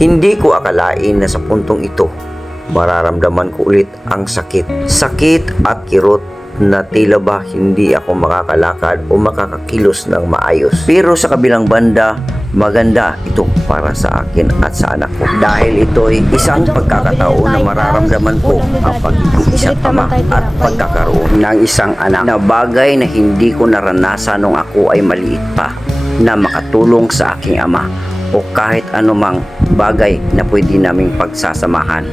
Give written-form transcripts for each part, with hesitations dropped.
Hindi ko akalain na sa puntong ito, mararamdaman ko ulit ang sakit. Sakit at kirot na tila ba hindi ako makakalakad o makakakilos ng maayos. Pero sa kabilang banda, maganda ito para sa akin at sa anak ko. Dahil ito ay isang pagkakataon na mararamdaman ko ang pagiging isang ama at pagkakaroon ng isang anak na bagay na hindi ko naranasan nung ako ay maliit pa, na makatulong sa aking ama o kahit anumang bagay na pwede naming pagsasamahan.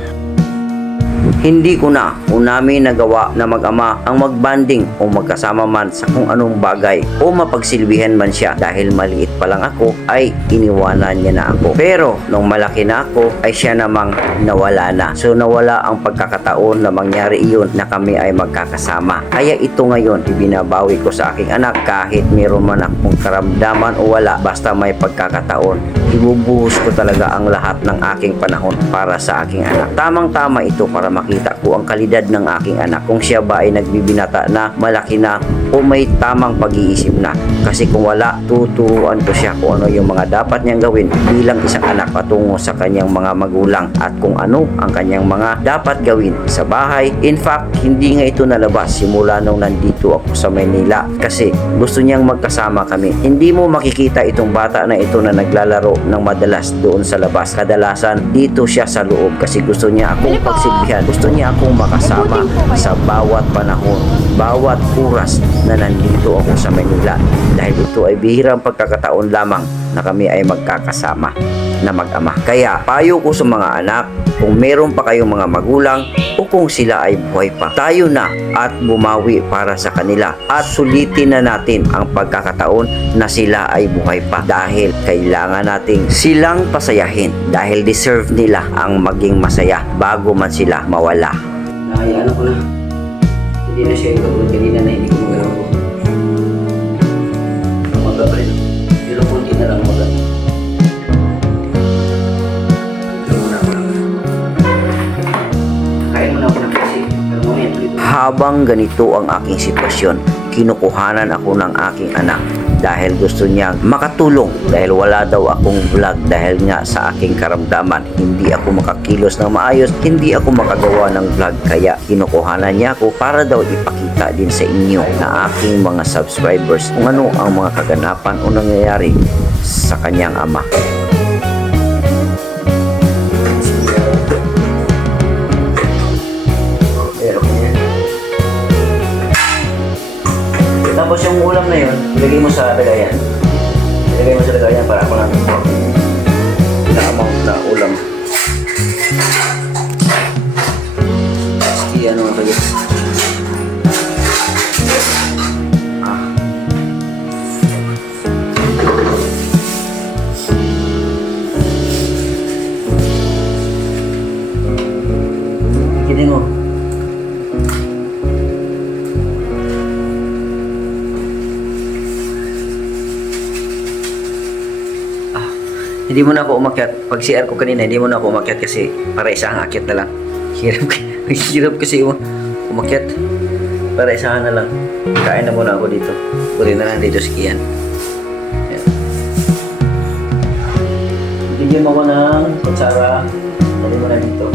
Hindi ko na o namin nagawa na mag-ama ang magbanding o magkasama man sa kung anong bagay o mapagsilbihan man siya, dahil maliit pa lang ako ay iniwanan niya na ako. Pero nung malaki na ako ay siya namang nawala na. So nawala ang pagkakataon na mangyari iyon na kami ay magkakasama. Kaya ito ngayon ibinabawi ko sa aking anak, kahit meron man akong karamdaman o wala, basta may pagkakataon, ibubuhos ko talaga ang lahat ng aking panahon para sa aking anak. Tamang-tama ito para makita ko ang kalidad ng aking anak, kung siya ba ay nagbibinata na, malaki na, o may tamang pag-iisip na. Kasi kung wala, tuturuan ko siya kung ano yung mga dapat niyang gawin bilang isang anak patungo sa kanyang mga magulang, at kung ano ang kanyang mga dapat gawin sa bahay. In fact, hindi nga ito nalabas simula nung nandito ako sa Maynila, kasi gusto niyang magkasama kami. Hindi mo makikita itong bata na ito na naglalaro ng madalas doon sa labas. Kadalasan dito siya sa loob kasi gusto niya akong pagsilbihan. Gusto niya akong makasama sa bawat panahon, bawat oras na nandito ako sa Manila, dahil ito ay bihirang pagkakataon lamang na kami ay magkakasama na mag-ama. Kaya payo ko sa mga anak, kung meron pa kayong mga magulang o kung sila ay buhay pa, tayo na at bumawi para sa kanila at sulitin na natin ang pagkakataon na sila ay buhay pa, dahil kailangan nating silang pasayahin, dahil deserve nila ang maging masaya bago man sila mawala. Nahayaan ako na. Hindi na siya yung katulad kanina na hindi ko magalaw ko. Magkabalik. Pero kunti na lang magalaw. Habang ganito ang aking sitwasyon, kinukuhanan ako ng aking anak dahil gusto niyang makatulong, dahil wala daw akong vlog dahil nga sa aking karamdaman. Hindi ako makakilos ng maayos, hindi ako makagawa ng vlog, kaya kinukuhanan niya ako para daw ipakita din sa inyo na aking mga subscribers kung ano ang mga kaganapan o nangyayari sa kanyang ama. Tapos yung ulam na yun, ilagay mo sa lagayan. Ilagay mo sa lagayan para ako lang na amount na ulam. Sige, ano nga kayo? Ginin mo. Hindi mo na ako umakyat. Pag CR ko kanina, hindi mo na ako umakyat kasi para isang akyat na lang. Hirap kasi umakyat. Para isahan na lang. Kain na muna ako dito. Puri na lang dito si Kian. Bigyan mo ko ng kutsara. Dali mo na dito.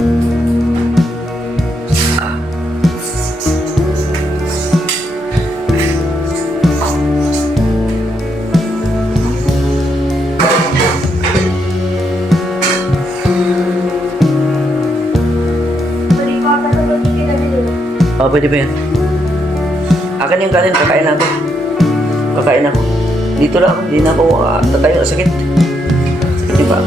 Oh, pwede ba yan? Akin yung kanin, kakain ako. Kakain ako. Dito lang ako, hindi na ako tatayo, sakit. Sakit ba?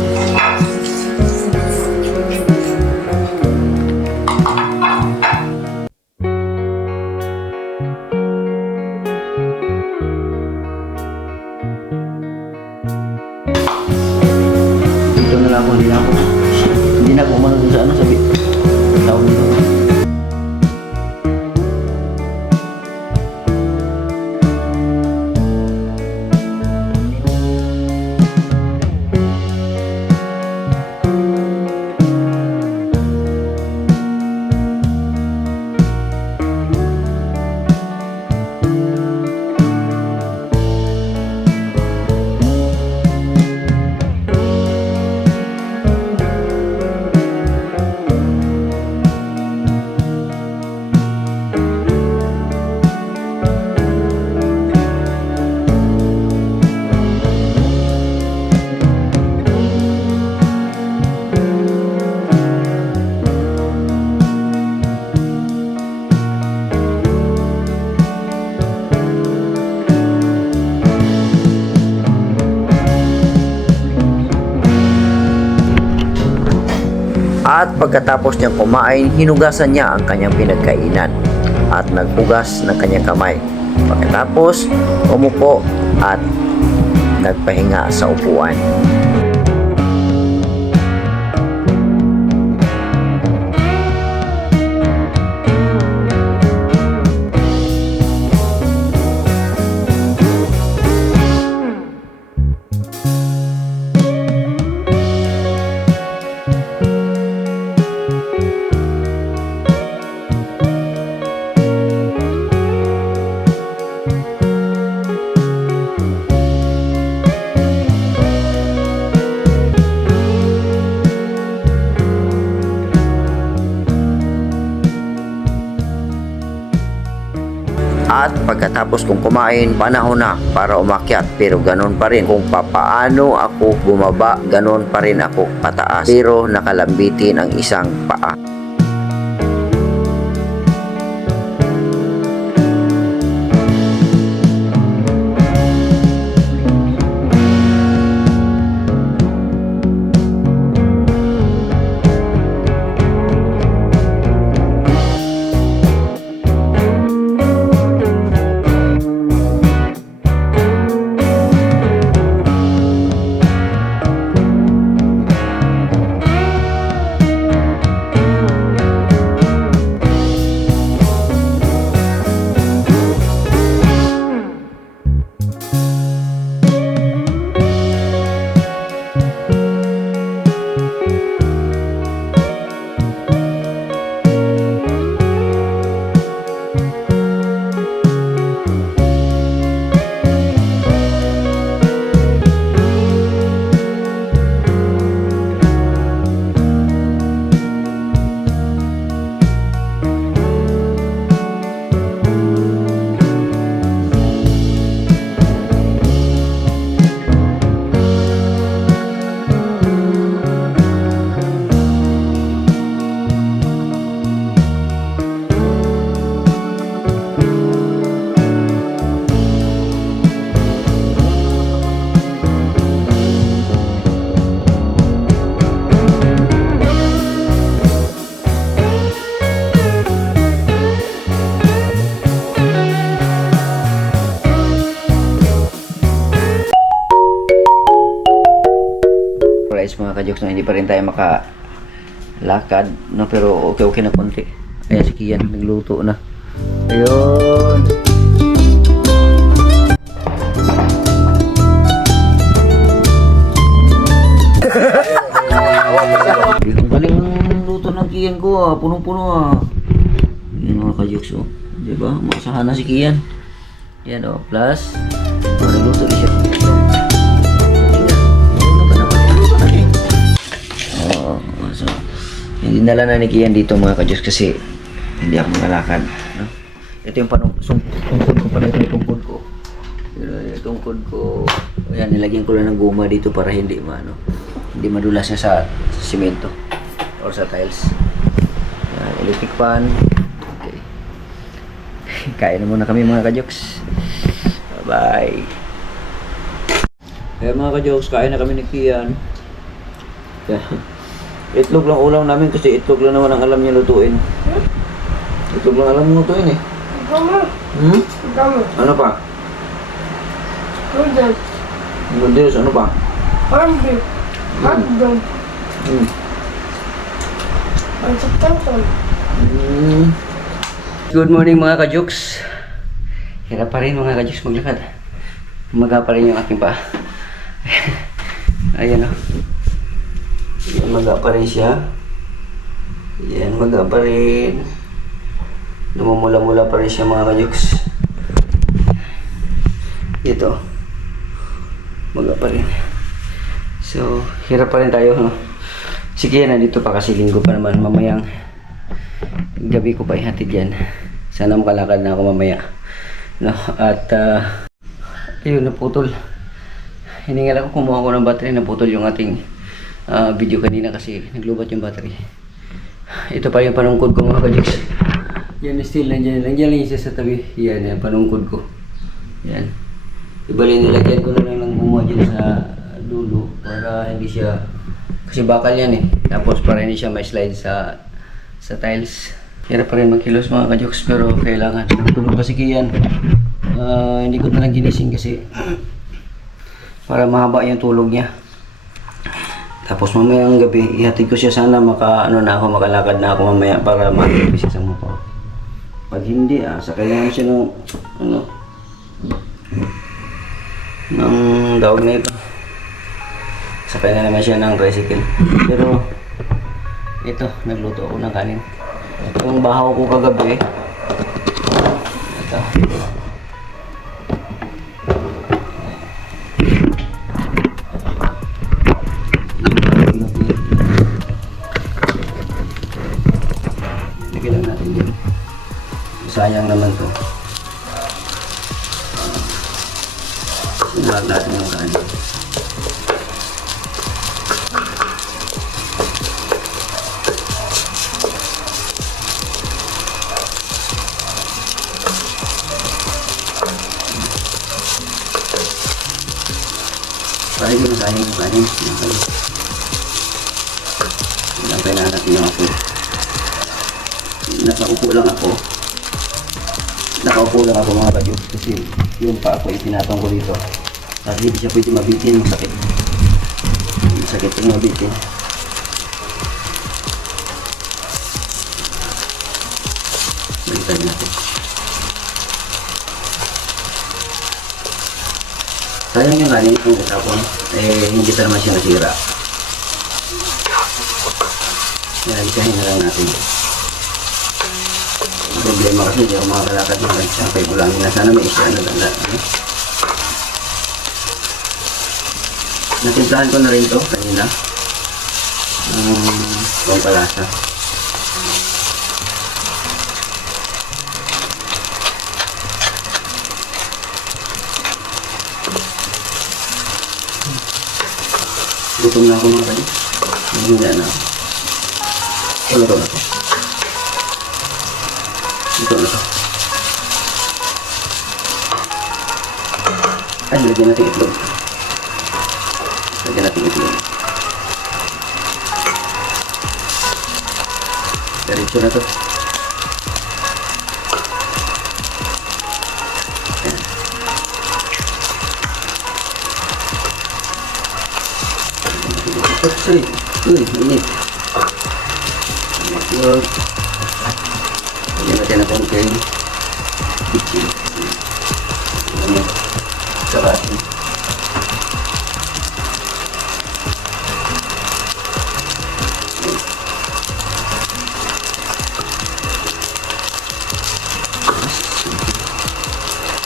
Dito na lang ako, hindi na ako umano sa ano, sabi. Tawag dito. At pagkatapos niyang kumain, hinugasan niya ang kanyang pinagkainan at naghugas ng kanyang kamay. Pagkatapos, umupo at nagpahinga sa upuan. At pagkatapos kong kumain, panahon na para umakyat. Pero ganun pa rin, kung papaano ako bumaba, ganun pa rin ako pataas. Pero nakalambitin ang isang paa. Mga kajoks, no, hindi pa rin tayo makalakad, no, pero okay na konti. Ayan si Kian, nagluto na. Ayun. Ang galing ng luto ng Kian ko, punong-puno Yan mga kajoks, oh. Diba? Masahan na si Kian. Yan, oh, plus nagluto din siya. So, hindi nala na ni Kian dito mga kadyos kasi hindi ako makalakad, no? Ito yung tungkod ko pala, ito yung tungkod ko. Yung tungkod ko, ayan, nilagyan ko lang ng guma dito para hindi madulas na sa simento or sa tiles. Ayan, electric fan. Okay. Kain na muna kami mga kajoks. Bye. Ayan mga kajoks, kain na kami ni Kian. Itlog lang ulam namin kasi itlog lang naman ang alam niya lutuin. Itlog lang alam mo lutuin eh. Ano pa? Noodles. Noodles, ano pa? Corned beef. Hotdog. Good morning mga kajoks. Hirap pa rin mga kajoks maglakad. Umaga pa rin yung aking paa. Ayan o. Yan, maga pa rin siya. Yan, maga pa rin. Lumumula-mula pa rin siya mga kajoks. Ito. Maga pa rin. So, hirap pa rin tayo, no? Sige, nandito pa kasi linggo pa naman. Mamayang gabi ko pa ihatid yan. Sana makalakad na ako mamaya. No? At, ayun, naputol. Hiningal ako, kumuha ko ng battery, naputol yung ating video kanina kasi naglubat yung battery. Ito pa yung panungkod ko mga kajoks. Yan, still nandiyan lang isa sa tabi. Yan, yan panungkod ko. Yan. Ibali nilagyan ko na lang ng gumawa dyan sa dulo para hindi siya Kasi bakal yan eh. Tapos para hindi siya ma-slide sa tiles. Hirap pa rin magkilos mga kajoks, pero kailangan. Tulog kasi kiyan. Hindi ko na lang ginising kasi para mahaba yung tulog niya. Tapos mamayang gabi, ihatid ko siya sana makalakad na ako mamaya para matipis siya sa mukha. Pag hindi sakay naman siya ng dawag na ito. Sakay na naman siya ng tricycle. Pero ito, nagluto ako ng kanin. Yung bahaw ko kagabi, ito. Lagyan lang natin yun. Sayang naman to. Sinulat natin yung kanin. Parang yung sayang yung kanin. Ilagay na natin yung ako. Nakaupo lang ako mga kadyok kasi yung pa ako itinatong ko dito. At hindi siya pwede mabitin, masakit. Masakit yung mabitin. Balitan natin. Sayang yung kanin kung itapon, hindi pa naman siya nasira. Yan, isahin na lang natin. Ang problema kasi hindi ako makakalakad ng siyempre ulangin na sana may isya na lang. Natimplahan ko na rin to kanina. Pampalasa. Gutom na ako mga kayo. Hindi na ako. Ano to na to? Ito na to. Ay, lagyan natin itlog. Lagyan natin itlog. Diretso na to. Ayan. Sorry. Uy, init. Itlog. Lagyan natin ang konting kitchen. Saka atin.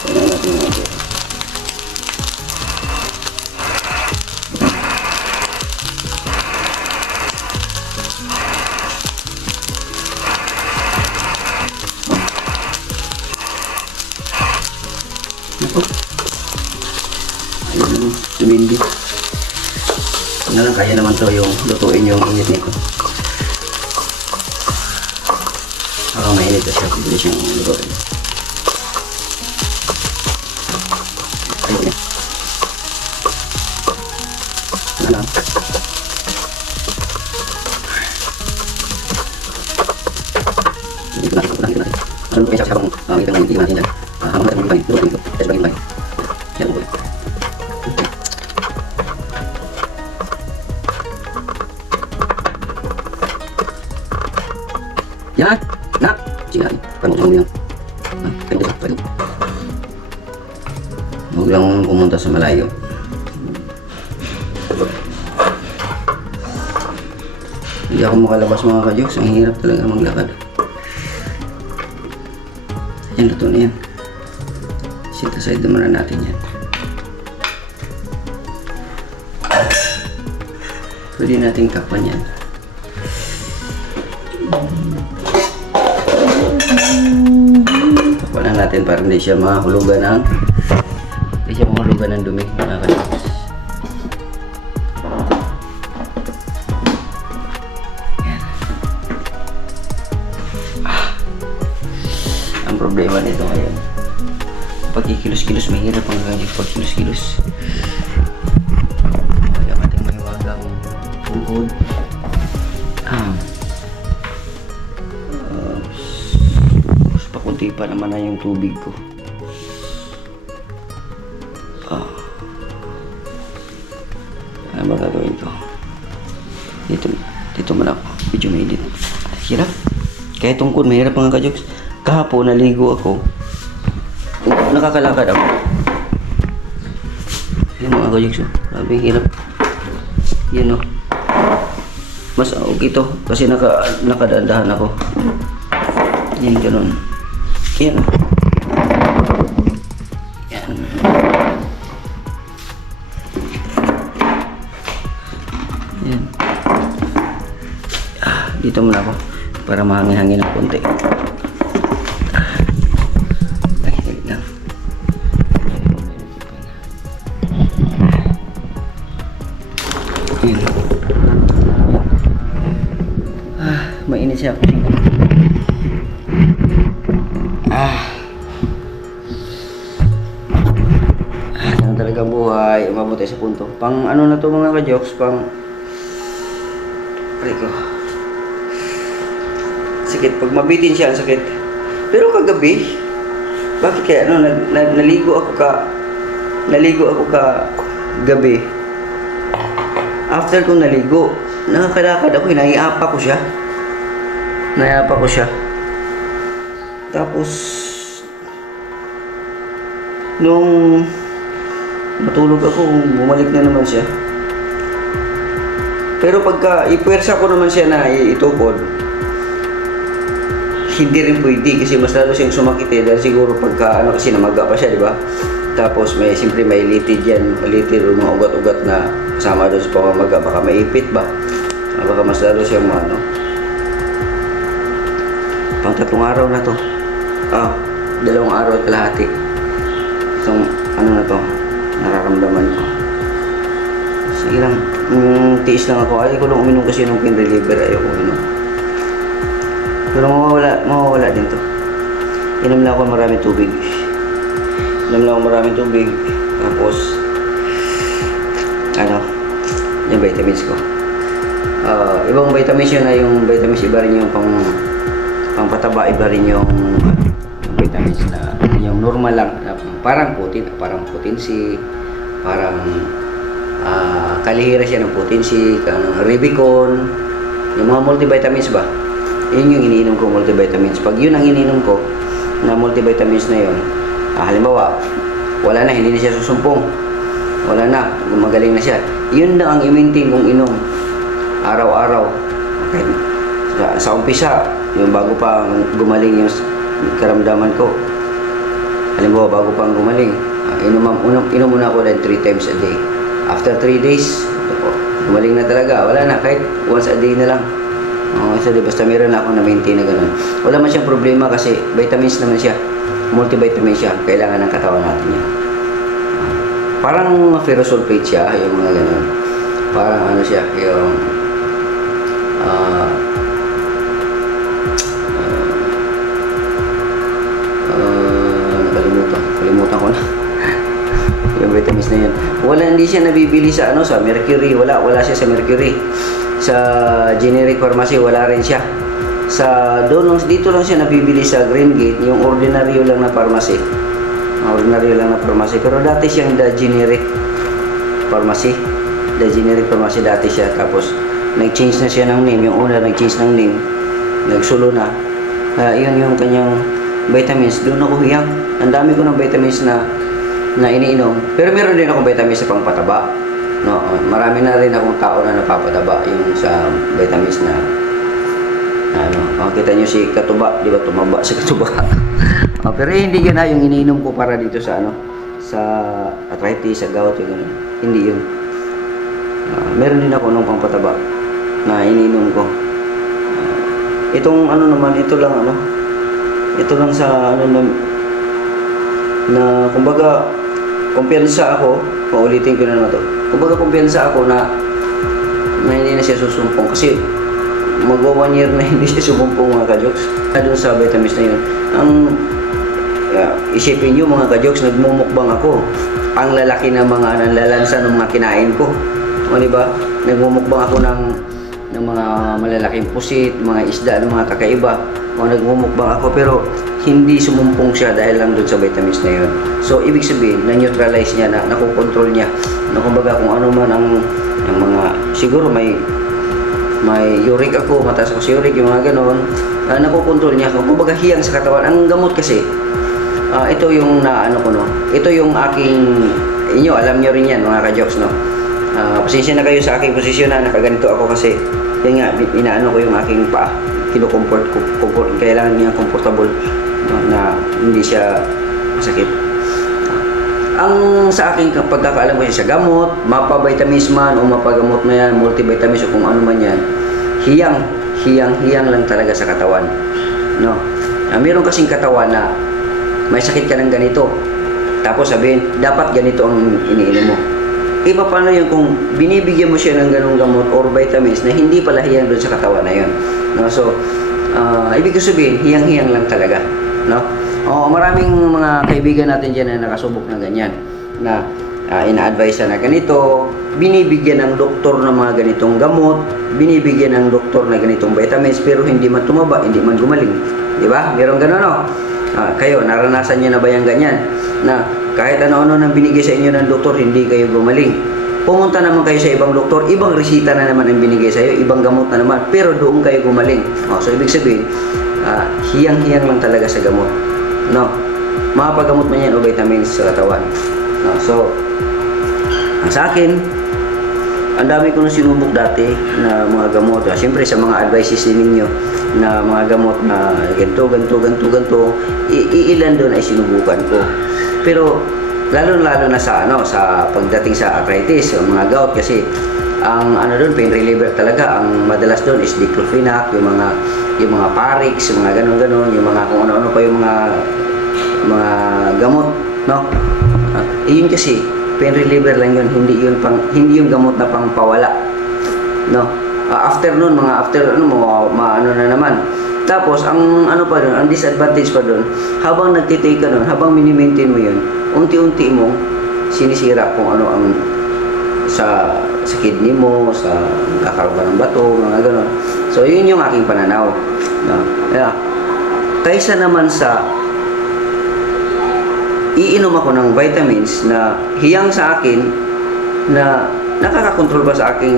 Lagyan natin yung konti. Ito. Ayun, tumindi. Ano lang, kaya naman to yung lutuin yung init nito. Habang mainit na siya, pwede siyang lutuin. Ayun. Ano lang. Dito natin. Ano ba kaya siya habang ito ngayon, tingnan natin dyan. Habang natin yung lutuin ito. Kasi bagay yung bagay. Yan po. Yan! Nak! Sige natin. Pagmutin mo yan. Pagmutin mo. Pagmutin mo. Huwag lang pumunta sa malayo. Hindi ako makalabas mga kajoks. Ang hirap talaga maglakad. Yan, luto na yan. Set aside naman na natin yan. Pwede nating takpan yan. Takpan lang natin para hindi siya mahulugan ng dumi mga kajoks. Ang problema nito ngayon, pagkikilos-kilos, mahirap ang ganyan pagkilos-kilos. Kaya ating mahiwagang tungkod. Mas pakunti pa naman na yung tubig ko. Ano ba gagawin ko? Dito man ako. Medyo mainit. Hirap. Kaya tungkod, mahirap mga kajoks. Kahapon, naligo ako. Nakakalakad ako. Yan mga kajoks. Sabi, hirap. Yan o. Mas okay to. Kasi nakadandahan ako. Yan, ganun. Yan. Yan. Yan. Dito muna ako para mahangin-hangin ng konti. Ay, lang. Yan. Mainit siya. Yan talaga buhay. Umabot tayo sa punto. Pang ano na to mga ka-jokes, pang ko. Sakit. Pag mabitin siya, ang sakit. Pero kagabi, bakit kaya naligo ako gabi. After kong naligo, nakakalakad ako, naiapa ko siya. Tapos, nung matulog ako, bumalik na naman siya. Pero pagka ipuwersa ko naman siya na itukod, hindi rin pwede kasi mas lalo siyang sumakit dahil siguro pagka kasi namaga pa siya, di ba? Tapos siyempre may litid yan, litid o mga ugat-ugat na kasama doon sa pamamaga, baka maipit ba? Baka mas lalo siyang pang 3 araw na to. 2 araw at kalahati. Itong na to, nararamdaman ko. Sige lang, tiis lang ako. Ayaw ko lang uminom kasi ng pain reliever, ayaw ko uminom. Pero mawawala din to. Inom lang ako maraming tubig. Tapos yung vitamins ko. Ibang vitamins yun na yung vitamins, iba rin yung pangpataba, iba rin yung vitamins na yung normal lang, parang potency, parang kalihira siya ng potency, Revicon, yung mga multivitamins ba? Yun yung iniinom ko, multivitamins. Pag yun ang iniinom ko na multivitamins na yun, halimbawa, wala na, hindi na siya susumpong, wala na, gumagaling na siya, yun na ang i-maintain kong inom araw-araw. Okay. Sa umpisa, yung bago pa gumaling yung karamdaman ko, halimbawa bago pang gumaling, inom muna ako din 3 times a day. After 3 days, gumaling na talaga, wala na, kahit once a day na lang. So basta meron na ako na maintain na ganun. Wala man siyang problema kasi vitamins naman siya, multivitamin siya, kailangan ng katawan natin yan. Parang ferrosulfate siya, yung mga ganun. Parang siya, yung nakalimutan ko na. Yung vitamins na yun. Hindi siya nabibili sa sa Mercury, wala siya sa Mercury. Sa generic pharmacy, wala rin siya. Dito lang siya nabibili sa Green Gate, yung ordinaryo lang na pharmacy. Pero dati siyang the generic pharmacy. Dati siya. Tapos, nag-change na siya ng name. Yung owner nag-change ng name. Nagsulo na. Yun yung kanyang vitamins. Doon ako hiyang. Ang dami ko ng vitamins na iniinom. Pero meron din akong vitamins sa pangpataba. No, marami na rin akong tao na napapataba yung sa vitamins na makita nyo si Katuba, di ba tumaba si Katuba. Pero hindi yun yung iniinom ko para dito sa sa arthritis, sa gout, yung gano'n. Hindi yun. Meron din ako ng pangpataba na iniinom ko. Itong naman, ito lang sa na kumbaga kumpiyansa ako, paulitin ko na naman to. Kumbaga kumpiyansa ako na hindi na siya susumpong kasi mag-1 year na hindi siya susumpong mga ka-jokes. Doon sa vitamins na yun. Isipin nyo mga ka-jokes, nagmumukbang ako. Ang lalaki ng mga nanlalansa ng mga kinain ko. O di ba? Nagmumukbang ako ng mga malalaking pusit, mga isda ng mga kakaiba. O nagmumukbang ako pero hindi sumumpong siya dahil lang doon sa vitamins na yun. So ibig sabihin, na-neutralize niya, nakokontrol niya. Na kumbaga kung ano man ang mga, siguro may uric ako, mataas ako sa uric, yung mga ganon, nakokontrol niya. Kumbaga hiyang sa katawan. Ang gamot kasi, ito yung naano ko no. Ito yung aking, inyo, alam nyo rin yan mga ka-jokes no. Pasensya na kayo sa aking posisyon na nakaganito ako kasi yun nga, inaano ko yung aking paa, kino-comfort ko, kailangan niya comfortable no, na hindi siya masakit. Ang sa akin pagkakaalam ko sa gamot, mapa-vitamins man o mapagamot na yan, multivitamins o kung ano man yan, hiyang lang talaga sa katawan no. Meron kasing katawan na may sakit ka ng ganito, tapos sabihin dapat ganito ang iniinom mo. Iba paano yun kung binibigyan mo siya ng ganong gamot or vitamins na hindi pala hiyang doon sa katawan na yun no? So ibig ko sabihin hiyang lang talaga no. Maraming mga kaibigan natin dyan na nakasubok ng ganyan na ina-advise na ganito, binibigyan ng doktor ng mga ganitong gamot, binibigyan ng doktor na ganitong vitamins pero hindi man tumaba, hindi man gumaling, di ba? Meron gano'n no? Kayo, naranasan nyo na ba yung ganyan na kahit ano-ano nang binigay sa inyo ng doktor, hindi kayo gumaling? Pumunta naman kayo sa ibang doktor, ibang resita na naman ang binigay sa iyo, ibang gamot na naman, pero doon kayo gumaling. So ibig sabihin, hiyang lang talaga sa gamot no, mapagamot man yan o vitamins sa katawan no. So sa akin, ang dami ko na sinubok dati na mga gamot. Siyempre sa mga advices din ninyo na mga gamot na ganito, iilan doon ay sinubukan ko. Pero lalo na sa sa pagdating sa arthritis, o mga gout, kasi ang doon, pain reliever talaga. Ang madalas doon is diclofenac, yung mga Parix, yung mga ganon, yung mga kung ano-ano pa yung mga gamot, no? Yun kasi pain reliever lang yun, hindi yung gamot na pangpawala, no? After nun, maano na naman. Tapos ang pa doon, ang disadvantage pa doon, habang nagtitake ka doon, habang mini-maintain mo yun, unti-unti mo sinisira kung ano ang sa kidney mo, sa kakaroon ka ng bato, mga ganon. So yun yung aking pananaw, no? Kaya kaysa naman sa iinom ako ng vitamins na hiyang sa akin, na nakakakontrol ba sa aking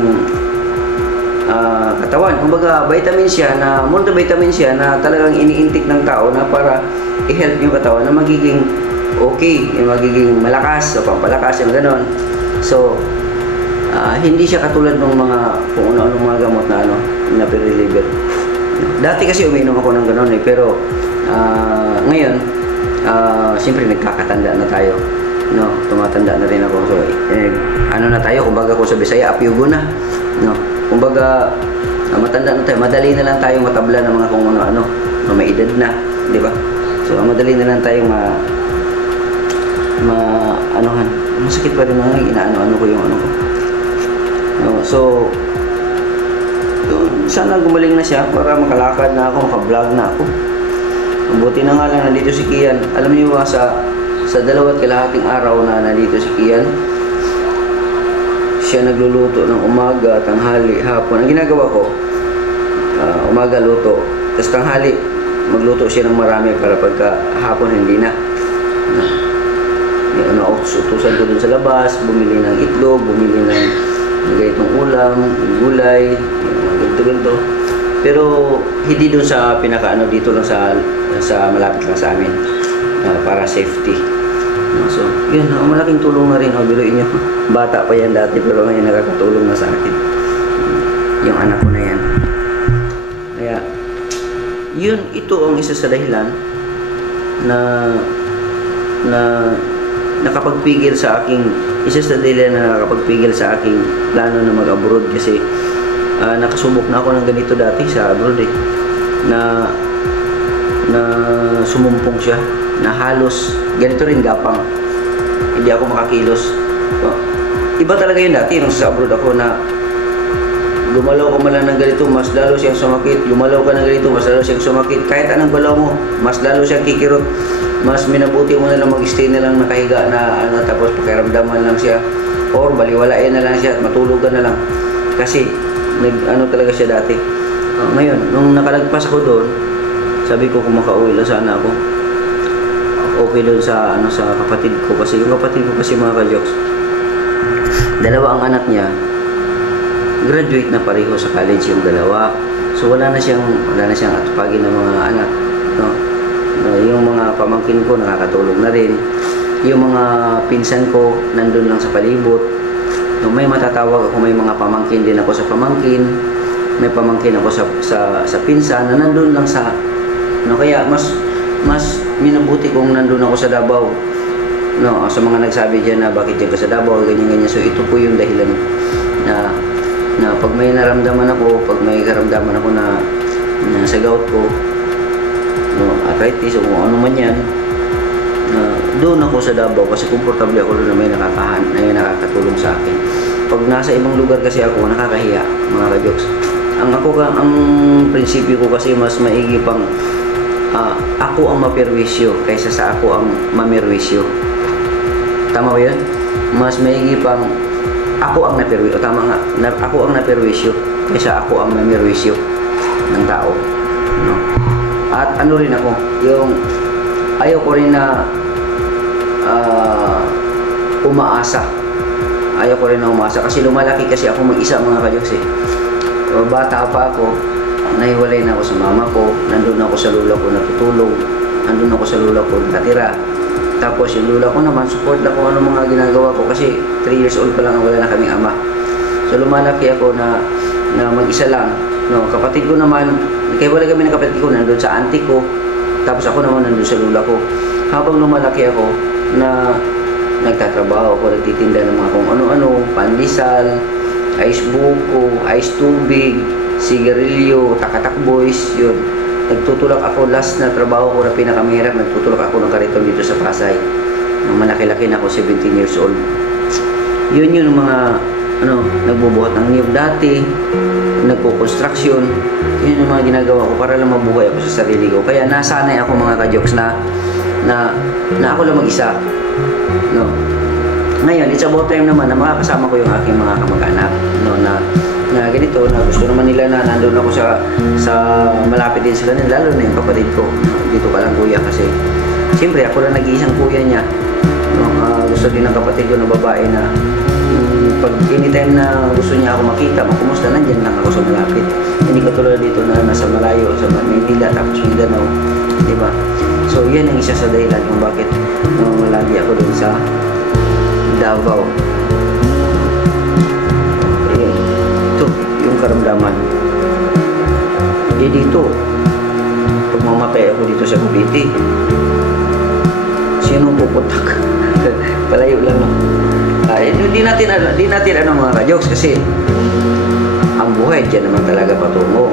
katawan. Kumbaga vitamins siya, na multivitamins siya na talagang ini-intake ng tao na para i-help yung katawan na magiging okay, yung magiging malakas o pampalakas, yung ganon. So hindi siya katulad ng mga kung ano-anong mga gamot na pain reliever. Dati kasi umiinom ako ng ganon pero ngayon siyempre nagkakatanda na tayo, no? Tumatanda na rin ako. So na tayo, kumbaga kung sa Bisaya, apyugo na, no? Kumbaga matanda na tayo, madali na lang tayong matabla ng mga kung ano-ano, no, may edad na, di ba? So madali na lang tayong anuhan. Masakit pa rin mga inaano-ano ko yung ano ko. No, so yun, sana gumaling na siya para makalakad na ako, makablog na ako. Mabuti na nga lang nandito si Kian. Alam niyo ba, sa 2.5 araw na nandito si Kian, siya nagluluto ng umaga, tanghali, hapon. Ang ginagawa ko, umaga luto, tapos tanghali magluto siya ng marami para pagka hapon hindi na. Utusan ko dun sa labas, bumili ng itlog, bumili ng ganitong ulam, gulay, ganito. Pero hindi doon sa pinakaano, dito lang sa malapit lang sa amin, para safety. So yun, malaking tulong na rin. Biruin nyo, bata pa yan dati pero ngayon nakakatulong na sa akin yung anak ko na yan. Kaya yun, ito ang isa sa dahilan na nakapagpigil sa aking, isa sa dahilan na nakapagpigil sa aking plano na mag-abroad, kasi nakasubok na ako ng ganito dati sa abroad na sumumpong siya, na halos ganito rin gapang, hindi ako makakilos. Iba talaga yun dati nung sa abroad ako, na gumalaw ka man lang ng ganito, mas lalo siyang sumakit. Gumalaw ka ng ganito, mas lalo siyang sumakit. Kahit anong galaw mo, mas lalo siyang kikirot. Mas minabuti mo na lang mag-stay na lang nakahiga na tapos pakiramdaman lang siya. or baliwalain na lang siya at matulog ka na lang. Kasi ano talaga siya dati. Ngayon, nung nakalagpas ako doon, sabi ko kung makauwi lang sana ako. Okay doon sa sa kapatid ko, kasi yung kapatid ko kasi mga ka-jokes, dalawa ang anak niya, graduate na pareho sa college yung dalawa. So wala na siyang atupagin ng mga anak, no? Yung mga pamangkin ko nakakatulog na rin. Yung mga pinsan ko nandun lang sa palibot. No, may matatawag ako, may mga pamangkin din ako sa pamangkin. May pamangkin ako sa pinsan na nandun lang sa kaya mas minabuti kung nandun ako sa Davao. No, sa mga nagsabi diyan na bakit diyan ka sa Davao, ganyan. So ito po yung dahilan na pag may naramdaman ako, pag may karamdaman ako na sa gout ko, no, arthritis o kung ano man yan, doon ako sa Davao kasi komportable ako doon na may nakakatulong sa akin. Pag nasa ibang lugar kasi ako, nakakahiya, mga ka-jokes. Ang prinsipyo ko kasi mas maigi pang ako ang maperwisyo kaysa sa ako ang mamerwisyo. Tama ba yun? Mas maigi pang ako ang naperwisyo. Tama nga, ako ang naperwisyo kaysa ako ang mamerwisyo ng tao. No? At ano rin ako, yung ayaw ko rin na umaasa. Ayaw ko rin na umaasa kasi lumalaki kasi ako mag-isa, mga ka-jokes eh. Bata pa ako, nahiwalay na ako sa mama ko, nandun ako sa lula ko natutulog, nandun ako sa lula ko nakatira. Tapos yung lula ko naman, support ako ano mga ginagawa ko kasi 3 years old pa lang, wala na kaming ama. So lumalaki ako na mag-isa lang. No, kapatid ko naman, nagkahiwalay kami ng kapatid ko, nandun sa auntie ko, tapos ako naman nandun sa lula ko. Habang lumalaki ako, na nagtatrabaho ako, nagtitinda ng mga kung ano-ano, pandesal, ice buko, ice tubig, sigarilyo, takatak boys, yun. Nagtutulak ako, last na trabaho ko na pinakamahirap, nagtutulak ako ng kariton dito sa Pasay. Nang malaki-laki na ako, 17 years old. Yun yung mga, nagbubuhat ng niyog dati, nagpo-construction, yun yung mga ginagawa ko para lang mabuhay ako sa sarili ko. Kaya nasanay ako, mga ka-jokes, na ako lang mag-isa. No. Ngayon, it's about time naman na makakasama ko yung aking mga kamag-anak, no, na ganito, na gusto naman nila na nandun ako sa malapit din sa kanila, lalo na yung kapatid ko. Dito ka lang kuya kasi siyempre ako lang nag-iisang kuya niya. No, gusto din ng kapatid ko na babae na pag anytime na gusto niya ako makita, kumusta, nandyan lang ako sa malapit. Hindi katulad dito na nasa malayo, sa Manila, tapos Mindanao, di ba? So, yan ang isa sa dahilan kung bakit malagi ako dun sa Davao. Ito, yung karamdaman. Dito, pag mamatay ako dito sa Cavite, sino puputak? Palayo lang, no? Hindi natin mga ka-jokes kasi ang buhay dyan naman talaga patungo.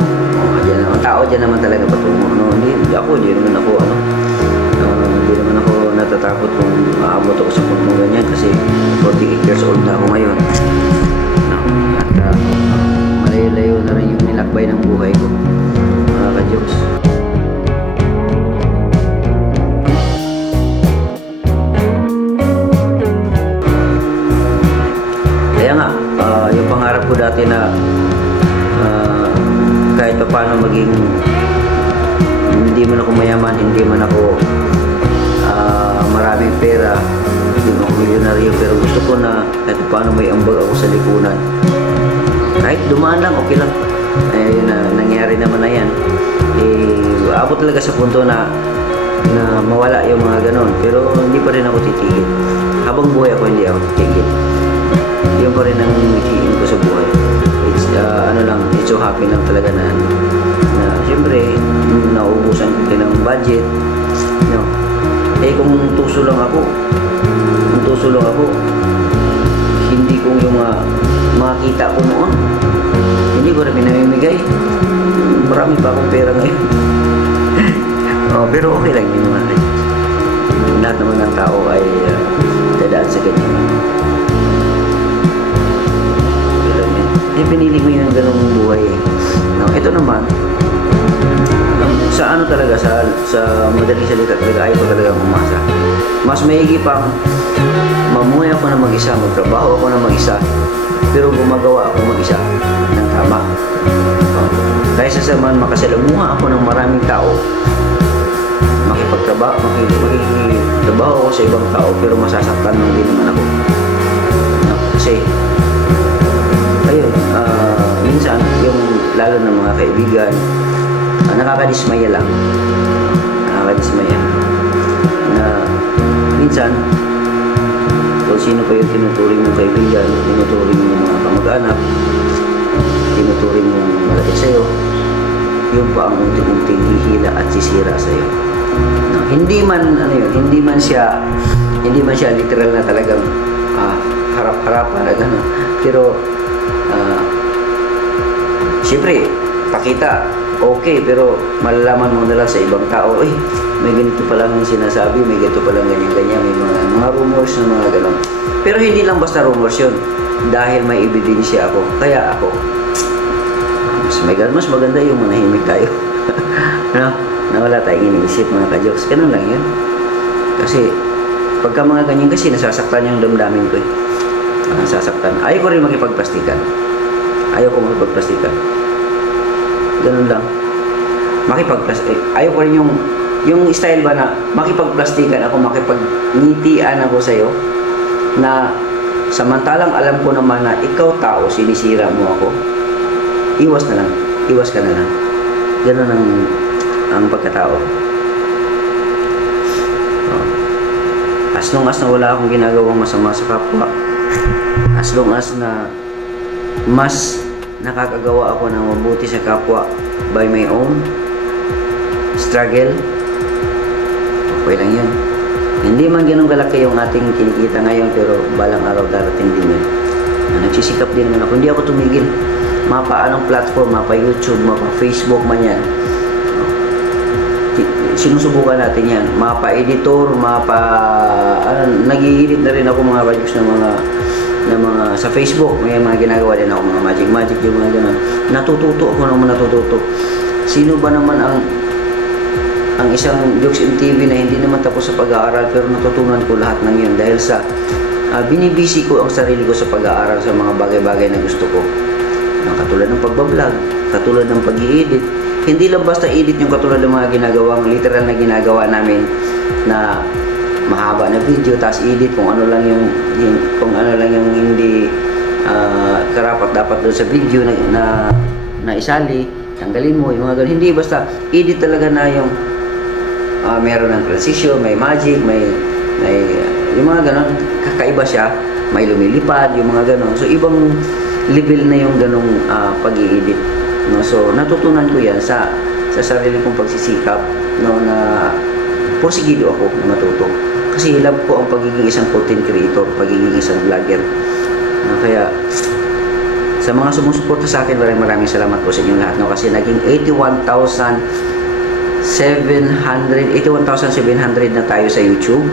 Ang tao dyan naman talaga patungo. No? Hindi naman ako natatakot kung maabot ako sa punto ganyan kasi 48 years old na ako ngayon. No? At malayo-layo na rin yung nilakbay ng buhay ko, mga ka-jokes. Kaya nga, yung pangarap ko dati na kahit pa paano maging hindi man ako mayaman, hindi man ako maraming pera, hindi man ako milyonaryo, pero gusto ko na kahit pa paano may ambag ako sa lipunan. Kahit dumaan lang, okay lang. Ayun na, nangyari naman na yan. Abot talaga sa punto na mawala yung mga ganon, pero hindi pa rin ako titigil. Habang buhay ako, hindi ako titigil. Yun pa rin ang hihiin ko sa buhay. It's so happy lang talaga na siyempre nauubusan ko din ng budget, no? Kung tuso lang ako, hindi ko yung makita ko noon, hindi ko rin pinamimigay. Marami pa akong pera ngayon. Pero okay lang yun naman. Lahat naman ng tao ay dadaan sa ganyan. Pinili ko yung ganung buhay. No, ito naman, sa ano talaga, sa madaling salita talaga, ayaw ko talaga umasa. Mas maigi pang mamuhay ako na mag-isa, magtrabaho ako na mag-isa, pero gumagawa ako mag-isa ng tama. Kaysa sa man makasalamuha ako ng maraming tao, makipagtrabaho ako sa ibang tao, pero masasaktan lang din naman ako. No? Kasi, ayun, minsan, yung lalo ng mga kaibigan, nakakadismaya lang. Nakakadismaya. Na, minsan, kung sino pa yung tinuturing mong kaibigan, tinuturing mong mga kamag-anak, tinuturing mong malaki sa'yo, yun pa ang unti-unting hihila at sisira sa'yo. No, hindi man siya literal na talagang harap-harapan na gano'n. Pero siyempre pakita okay, pero malalaman mo na lang sa ibang tao, may ganito pa lang sinasabi, may ganito pa lang ganyan-ganyan, may mga rumors na mga gano'n. Pero hindi lang basta rumors yun, dahil may ebidensya ako. Kaya ako, mas maganda yung manahimik tayo. No? Na wala tayong iniisip mga ka-jokes. Ganun lang yun. Kasi pagka mga ganyan kasi nasasaktan yung damdamin ko nasasaktan. Ayaw ko rin makipagplastikan. Ganun lang. Ayaw ko rin yung style ba na makipagplastikan ako, makipagngitian ako sa'yo, na samantalang alam ko naman na ikaw tao, sinisira mo ako, iwas ka na lang. Ganun ang pagkatao. As long as na wala akong ginagawang masama sa kapwa, as long as na mas nakakagawa ako ng mabuti sa kapwa by my own struggle, okay lang yun. Hindi man ganun kalaki yung ating kinikita ngayon, pero balang araw darating din yun. Nagsisikap din naman ako, hindi ako tumigil. Mapa anong platform, mapa YouTube, mapa Facebook man yan, sinusubukan natin yan. Mapa editor, nag-i-edit na rin ako mga videos ng mga sa Facebook. May mga ginagawa din ako, mga magic yung mga ganun. Natututo. Sino ba naman ang isang Jokes in TV na hindi naman tapos sa pag-aaral, pero natutunan ko lahat ng yun dahil sa binibisi ko ang sarili ko sa pag-aaral sa mga bagay-bagay na gusto ko. Katulad ng pagbablog, katulad ng pag-i-edit. Hindi lang basta edit yung katulad ng mga ginagawang literal na ginagawa namin na mahaba na video, tapos edit kung ano lang yung hindi karapat dapat doon sa video na isali, tanggalin mo yung mga ganun. Hindi basta edit talaga na yung meron ng transition, may magic, may yung mga ganun, kakaiba siya, may lumilipad, yung mga ganun. So ibang level na yung ganung pag-i-edit. No, so natutunan ko 'yan sa sarili kong pagsisikap, no, na porsigido ako na matuto. Kasi love ko ang pagiging isang content creator, pagiging isang vlogger. No, kaya sa mga sumusuporta sa akin, maraming salamat po sa inyong lahat, no, kasi naging 81,700 na tayo sa YouTube.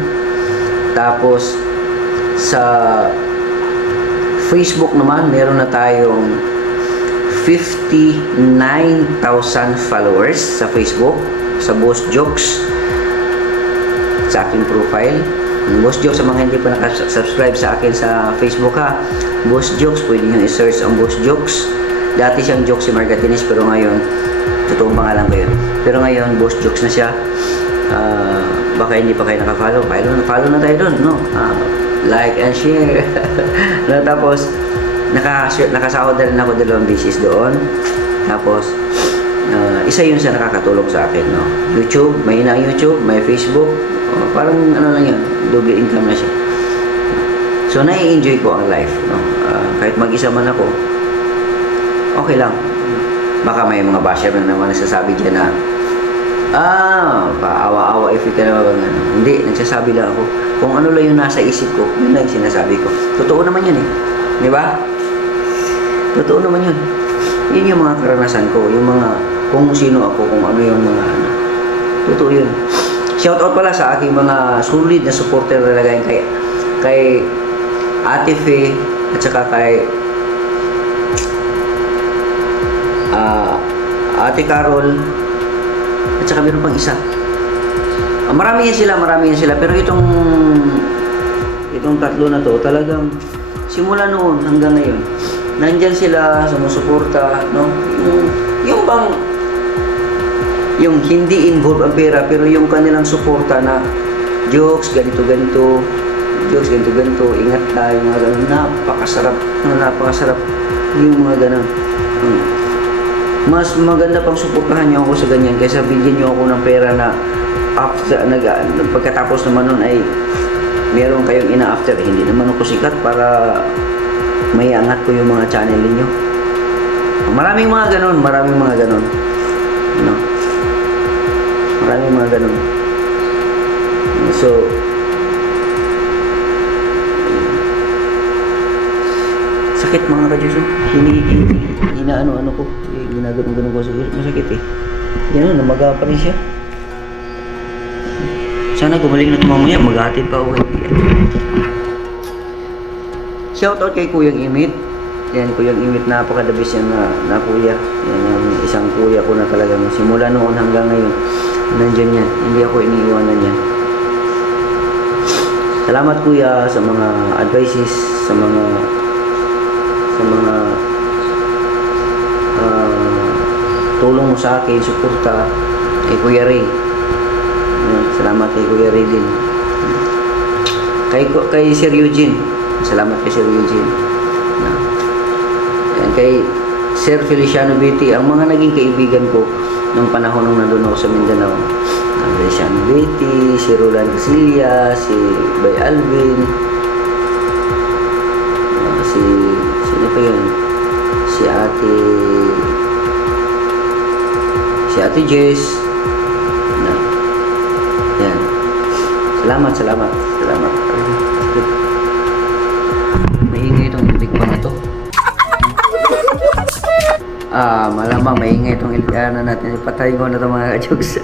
Tapos sa Facebook naman, meron na tayong 59,000 followers sa Facebook, sa Boss Jokes, sa aking profile. Boss Jokes, sa mga hindi pa nakasubscribe sa akin sa Facebook, Boss Jokes, pwede nyo i-search ang Boss Jokes. Dati siyang Jokes si Margatinis, pero ngayon, totoong pangalan ko yun. Pero ngayon, Boss Jokes na siya. Baka hindi pa kayo nakafollow. Follow na tayo doon, no? Like and share. No, tapos, nakasahod na rin ako 2 beses doon. Tapos isa yun sa nakakatulong sa akin, no? YouTube, may YouTube, may Facebook, parang ano lang yun, double income na siya. So nai-enjoy ko ang life, no? Kahit mag-isa man ako, okay lang. Baka may mga basher na naman nagsasabi dyan na paawa-awa if ka naman. Hindi, nagsasabi lang ako kung ano lang yung nasa isip ko, yun lang yung sinasabi ko. Totoo naman yun, di ba? Totoo naman yun. Yun yung mga karanasan ko, yung mga kung sino ako, kung ano yung mga totoo yun. Shout out pala sa aking mga solid na supporter talaga yung kay Ate Faye at saka kay Ate Carol At saka meron pang isa. Marami yan sila. Pero itong tatlo na to, talagang simula noon hanggang ngayon, nandyan sila, sumusuporta, no? Yung bang, yung hindi involved ang pera, pero yung kanilang suporta na jokes, ganito, ingat tayo, mga ganun, napakasarap yung mga ganun. Mas maganda pang suportahan niyo ako sa ganyan kaysa bigyan niyo ako ng pera na after, pagkatapos naman nun ay meron kayong ina-after. Hindi naman ako sikat para may angat ko yung mga channel ninyo. Maraming mga ganun. No? Maraming mga ganun. So, sakit mga ka-Diyos. Inaano ko. Ginagano ko. Masakit eh. Yan, namaga pa rin siya. Sana gumaling na ito mamaya. Maghatid pa ako kay Shoutout kay Kuyang Imit. Yan, Kuyang Imit, napakadabis yan na kuya. Yan ang isang kuya ko na talagang simula noon hanggang ngayon. Nandiyan yan. Hindi ako iniiwanan yan. Salamat kuya sa mga advices, sa mga tulong mo sa akin, suporta kay Kuya Ray. Salamat kay Kuya Ray din. Kay Sir Eugene. Salamat kay Sir Eugene. Yan, kay Sir Feliciano Biti, ang mga naging kaibigan ko nung panahon nung nandun ako sa Mindanao. Feliciano Biti, si Roland Casilia, si Bay Alvin, sino pa yun? Si Ate Jess. Yan. Salamat. Maingay itong ilig pa na to. Malamang maingay itong ilig na natin. Ipatayin ko na ito mga ka-jokes.